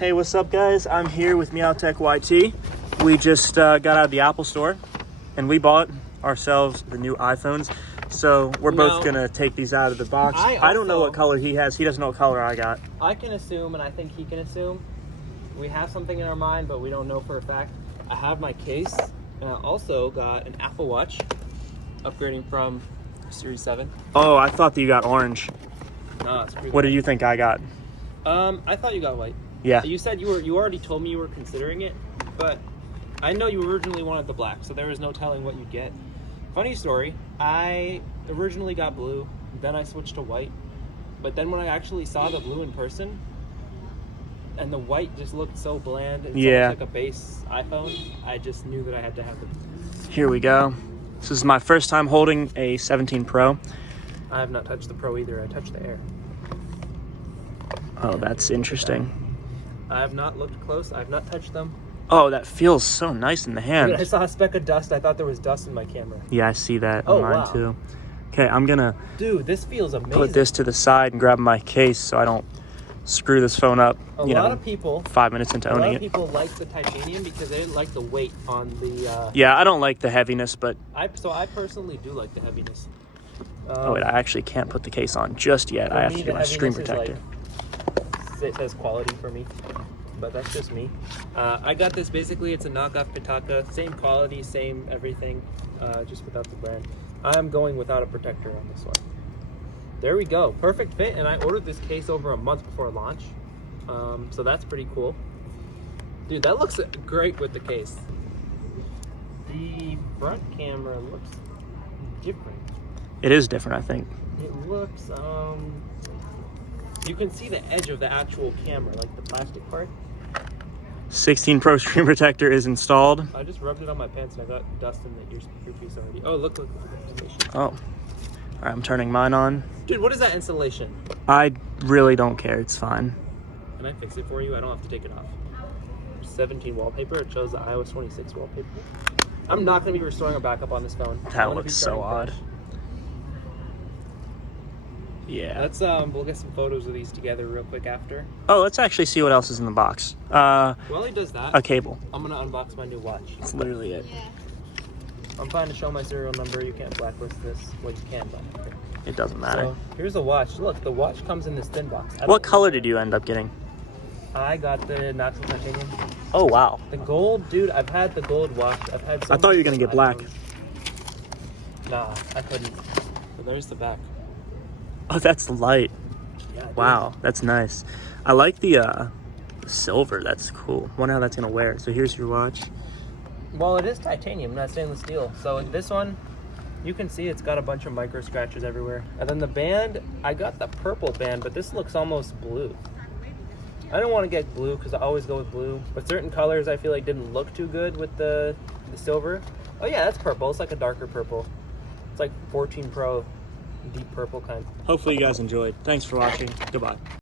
Hey, what's up guys? I'm here with MeowTechYT. We just got out of the Apple store and we bought ourselves the new iPhones. So we're both gonna take these out of the box. I don't know what color he has. He doesn't know what color I got. I can assume, and I think he can assume. We have something in our mind, but we don't know for a fact. I have my case, and I also got an Apple Watch, upgrading from Series 7. Oh, I thought that you got orange. No, it's pretty What do you think I got? I thought you got white. Yeah. You said you already told me you were considering it, but I know you originally wanted the black, so there was no telling what you'd get. Funny story, I originally got blue, then I switched to white, but then when I actually saw the blue in person, and the white just looked so bland, it's almost like a base iPhone, I just knew that I had to have it. Here we go. This is my first time holding a 17 Pro. I have not touched the Pro either, I touched the Air. Oh, that's interesting. I have not looked close, I have not touched them. Oh, that feels so nice in the hand. Dude, I saw a speck of dust, I thought there was dust in my camera. Yeah, I see that on mine too. Okay, I'm gonna this feels amazing. put this to the side and grab my case so I don't screw this phone up. A lot of people 5 minutes into owning it. A lot of people like the titanium because they didn't like the weight on the yeah, I don't like the heaviness, but I personally do like the heaviness. oh wait, I actually can't put the case on just yet. I have to do my screen protector. It says quality for me, but that's just me. I got this, basically it's a knockoff Pitaka, same quality, same everything, just without the brand. I'm going without a protector on this one. There we go, perfect fit, and I ordered this case over a month before launch, so that's pretty cool. Dude, that looks great with the case. The front camera looks different. It is different, I think. It looks, you can see the edge of the actual camera, like the plastic part. 16 Pro screen protector is installed. I just rubbed it on my pants and I got dust in the earpiece already. Oh, look. Oh. All right, I'm turning mine on. Dude, what is that installation? I really don't care. It's fine. Can I fix it for you? I don't have to take it off. 17 wallpaper. It shows the iOS 26 wallpaper. I'm not going to be restoring a backup on this phone. That looks so odd. Yeah. Let's we'll get some photos of these together real quick after. Oh, let's actually see what else is in the box. While he does that, a cable. I'm gonna unbox my new watch. That's literally it. Yeah. I'm trying to show my serial number. You can't blacklist this. Well, you can, but It doesn't matter. So here's the watch. Look, the watch comes in this thin box. What color did you end up getting? I got the natural titanium. Oh wow. The gold, dude. I've had the gold watch. I've had. I thought you were gonna get black. Nah, I couldn't. But there's the back. Oh, that's light. Yeah, wow, that's nice. I like the silver. That's cool. Wonder how that's gonna wear. So here's your watch. Well, it is titanium, not stainless steel. So this one, you can see it's got a bunch of micro scratches everywhere. And then the band, I got the purple band, but this looks almost blue. I don't want to get blue because I always go with blue, but certain colors I feel like didn't look too good with the silver. Oh yeah, that's purple. It's like a darker purple. It's like 14 Pro, deep purple kind. Hopefully you guys enjoyed. Thanks for watching. Goodbye.